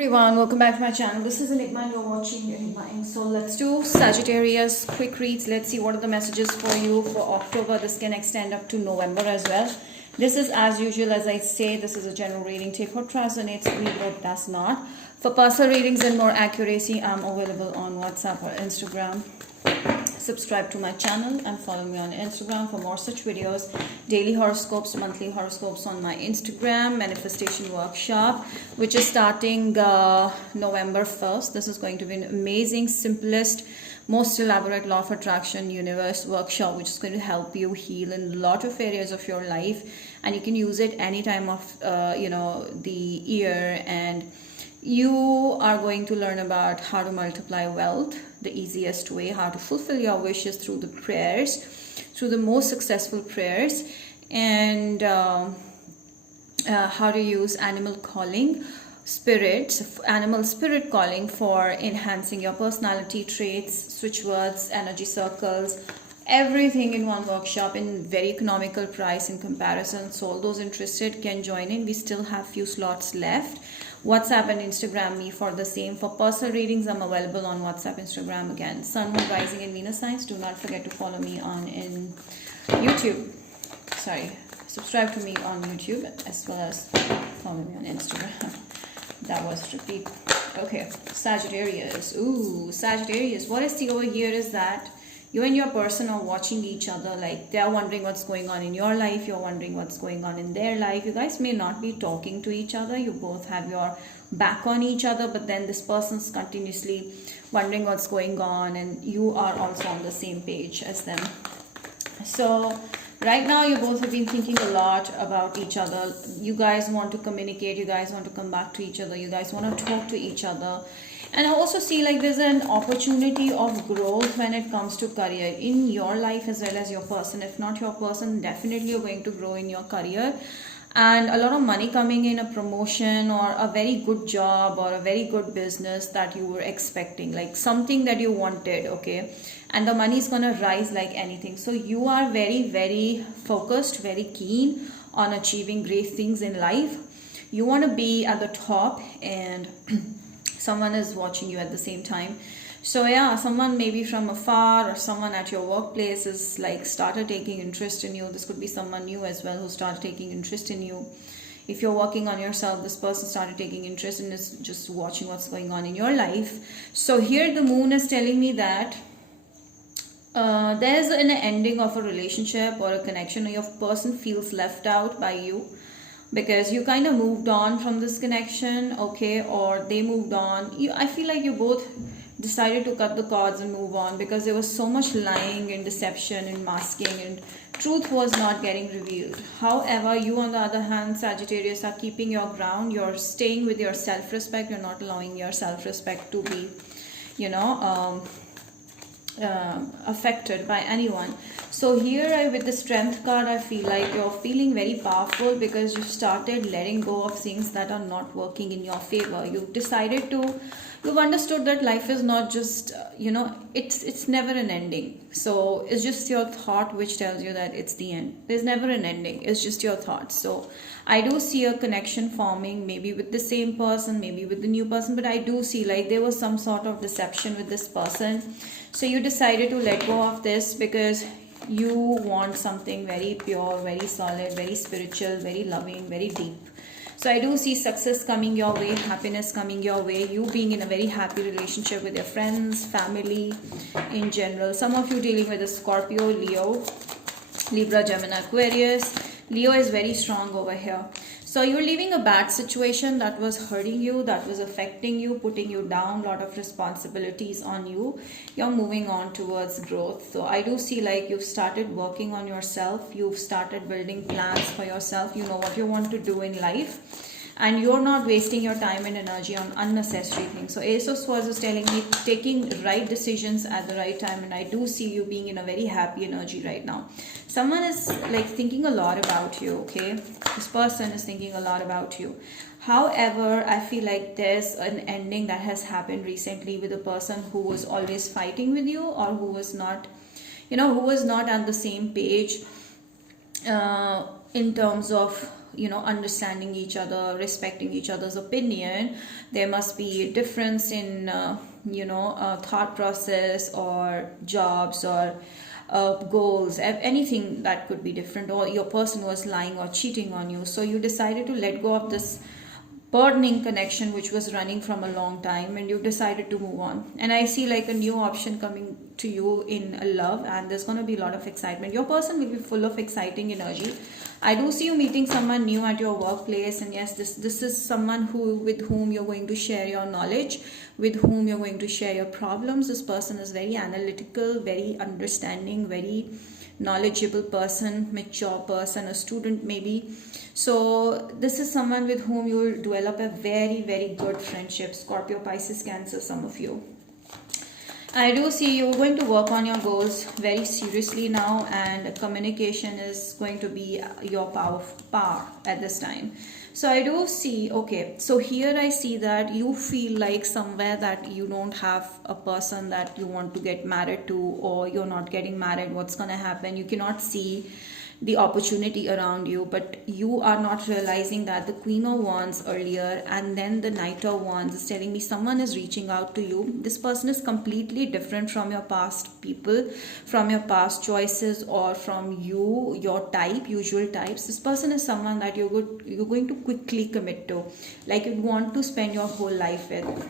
Everyone, welcome back to my channel. This is Enigma and you're watching Enigma Inc. So let's do Sagittarius quick reads. Let's see what are the messages for you for October. This can extend up to November as well. This is, as usual, as I say, this is a general reading. Take what resonates, leave what does not. For personal readings and more accuracy, I'm available on WhatsApp or Instagram. Subscribe to my channel and follow me on Instagram for more such videos. Daily horoscopes, monthly horoscopes on my Instagram. Manifestation workshop, which is starting November 1st. This is going to be an amazing, simplest, most elaborate law of attraction universe workshop, which is going to help you heal in a lot of areas of your life, and you can use it any time of the year. And you are going to learn about how to multiply wealth the easiest way, how to fulfill your wishes through the prayers, through the most successful prayers, and how to use animal calling, animal spirit calling for enhancing your personality traits, switch words, energy circles, everything in one workshop in very economical price in comparison. So all those interested can join in. We still have few slots left. WhatsApp and Instagram me for the same. For personal readings, I'm available on WhatsApp, Instagram again. Sun, Moon, Rising and Venus signs. Do not forget to follow me on YouTube. Subscribe to me on YouTube as well as follow me on Instagram. That was repeat. Okay, Sagittarius. Ooh, Sagittarius. What I see over here is that you and your person are watching each other, like they're wondering what's going on in your life, you're wondering what's going on in their life. You guys may not be talking to each other, you both have your back on each other, but then this person's continuously wondering what's going on, and you are also on the same page as them. So right now you both have been thinking a lot about each other. You guys want to communicate, you guys want to come back to each other, you guys want to talk to each other. And I also see like there's an opportunity of growth when it comes to career in your life as well as your person. If not your person, definitely you're going to grow in your career. And a lot of money coming in, a promotion or a very good job or a very good business that you were expecting, like something that you wanted, okay? And the money is going to rise like anything. So you are very, very focused, very keen on achieving great things in life. You want to be at the top, and someone is watching you at the same time. So yeah, someone maybe from afar or someone at your workplace is like started taking interest in you. This could be someone new as well who started taking interest in you. If you're working on yourself, this person started taking interest and is just watching what's going on in your life. So here the moon is telling me that there's an ending of a relationship or a connection, or your person feels left out by you, because you kind of moved on from this connection, okay, or they moved on. I feel like you both decided to cut the cords and move on, because there was so much lying and deception and masking, and truth was not getting revealed. However, you on the other hand, Sagittarius, are keeping your ground. You're staying with your self-respect. You're not allowing your self-respect to be, affected by anyone. So here with the Strength card, I feel like you're feeling very powerful because you started letting go of things that are not working in your favor. You've understood that life is not just it's never an ending. So it's just your thought which tells you that it's the end. There's never an ending. It's just your thoughts. So I do see a connection forming, maybe with the same person, maybe with the new person, but I do see like there was some sort of deception with this person. So you decided to let go of this because you want something very pure, very solid, very spiritual, very loving, very deep. So I do see success coming your way, happiness coming your way, you being in a very happy relationship with your friends, family in general. Some of you dealing with a Scorpio, Leo, Libra, Gemini, Aquarius. Leo is very strong over here. So you're leaving a bad situation that was hurting you, that was affecting you, putting you down, a lot of responsibilities on you. You're moving on towards growth. So I do see like you've started working on yourself. You've started building plans for yourself. You know what you want to do in life. And you're not wasting your time and energy on unnecessary things. So Ace of Swords is telling me taking right decisions at the right time. And I do see you being in a very happy energy right now. Someone is like thinking a lot about you, okay? This person is thinking a lot about you. However, I feel like there's an ending that has happened recently with a person who was always fighting with you, or who was not, who was not on the same page in terms of understanding each other, respecting each other's opinion. There must be a difference in thought process or jobs or goals, anything that could be different, or your person was lying or cheating on you, so you decided to let go of this burdening connection which was running from a long time, and you decided to move on. And I see like a new option coming to you in love, and there's going to be a lot of excitement. Your person will be full of exciting energy. I do see you meeting someone new at your workplace, and yes, this is someone with whom you're going to share your knowledge, with whom you're going to share your problems. This person is very analytical, very understanding, very knowledgeable person, mature person, a student maybe. So this is someone with whom you will develop a very, very good friendship. Scorpio, Pisces, Cancer, some of you. I do see you're going to work on your goals very seriously now, and communication is going to be your power at this time. So I do see, okay, so here I see that you feel like somewhere that you don't have a person that you want to get married to, or you're not getting married. What's going to happen? You cannot see the opportunity around you, but you are not realizing that the Queen of Wands earlier and then the Knight of Wands is telling me someone is reaching out to you. This person is completely different from your past people, from your past choices, or from your type, usual types. This person is someone that you're going to quickly commit to, like you want to spend your whole life with.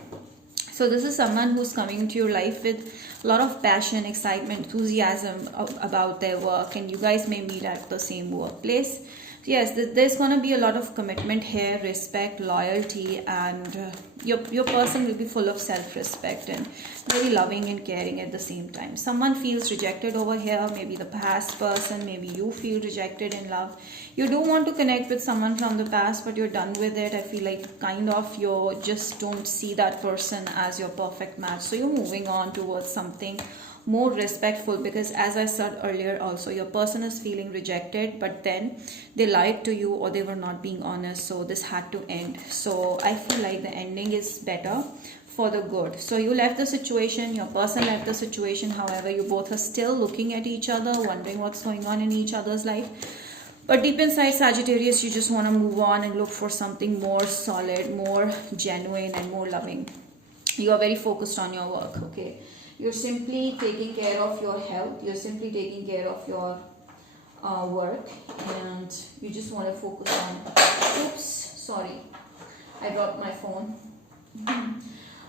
So this is someone who's coming into your life with a lot of passion, excitement, enthusiasm about their work, and you guys may meet at the same workplace. Yes, there's going to be a lot of commitment here, respect, loyalty, and your person will be full of self-respect and very loving and caring at the same time. Someone feels rejected over here, maybe the past person, maybe you feel rejected in love. You do want to connect with someone from the past, but you're done with it. I feel like you just don't see that person as your perfect match, so you're moving on towards something more respectful, because as I said earlier also, your person is feeling rejected, but then they lied to you or they were not being honest, so this had to end. So I feel like the ending is better for the good. So you left the situation, your person left the situation, however you both are still looking at each other, wondering what's going on in each other's life. But deep inside, Sagittarius, you just want to move on and look for something more solid, more genuine, and more loving. You are very focused on your work, okay? You're simply taking care of your health. You're simply taking care of your work. And you just want to focus on... Oops, sorry. I dropped my phone.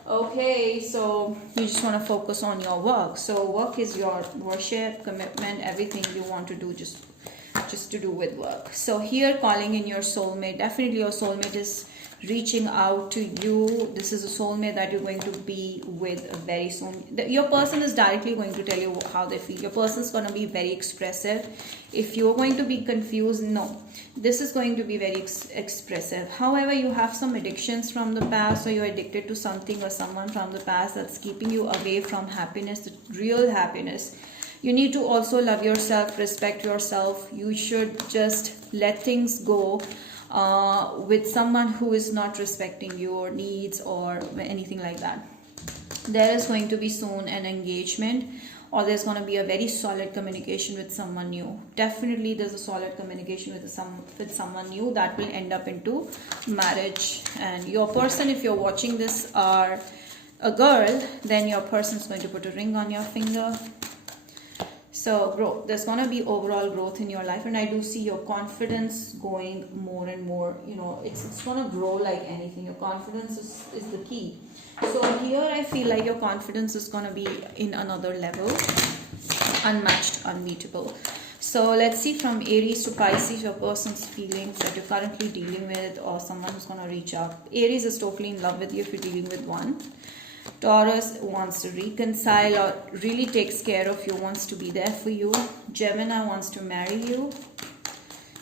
Okay, so you just want to focus on your work. So work is your worship, commitment, everything you want to do just to do with work. So here, calling in your soulmate. Definitely your soulmate is reaching out to you. This is a soulmate that you're going to be with very soon. Your person is directly going to tell you how they feel. Your person is going to be very expressive. If you're going to be confused, no, this is going to be very expressive. However, you have some addictions from the past, or you're addicted to something or someone from the past that's keeping you away from happiness, the real happiness. You need to also love yourself, respect yourself. You should just let things go with someone who is not respecting your needs or anything like that. There is going to be soon an engagement, or there's going to be a very solid communication with someone new. Definitely there's a solid communication with someone new that will end up into marriage. And your person, if you're watching this, are a girl, then your person is going to put a ring on your finger. So growth, there's going to be overall growth in your life, and I do see your confidence going more and more, it's going to grow like anything. Your confidence is the key. So here I feel like your confidence is going to be in another level, unmatched, unmeetable. So let's see, from Aries to Pisces, your person's feelings that you're currently dealing with, or someone who's going to reach out. Aries is totally in love with you if you're dealing with one. Taurus wants to reconcile or really takes care of you, wants to be there for you. Gemini wants to marry you.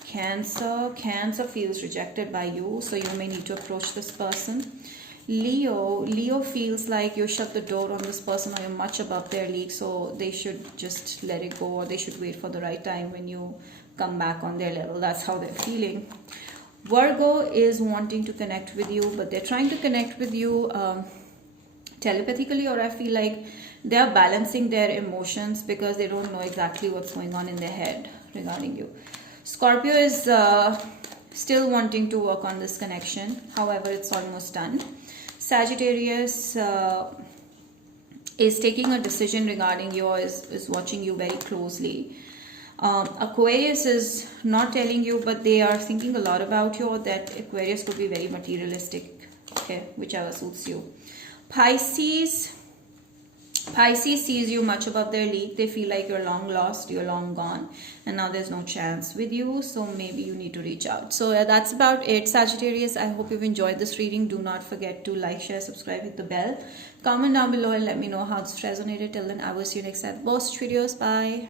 Cancer feels rejected by you, so you may need to approach this person. Leo feels like you shut the door on this person, or you're much above their league, so they should just let it go, or they should wait for the right time when you come back on their level. That's how they're feeling. Virgo is wanting to connect with you, but they're trying to connect with you telepathically, or I feel like they are balancing their emotions because they don't know exactly what's going on in their head regarding you. Scorpio is still wanting to work on this connection. However, it's almost done. Sagittarius is taking a decision regarding you, or is watching you very closely. Aquarius is not telling you, but they are thinking a lot about you, or that Aquarius could be very materialistic, okay, whichever suits you. Pisces sees you much above their league. They feel like you're long lost, you're long gone, and now there's no chance with you, so maybe you need to reach out. So that's about it, Sagittarius. I hope you've enjoyed this reading. Do not forget to like, share, subscribe, hit the bell, comment down below and let me know how this resonated. Till then, I will see you next time. Post videos. Bye.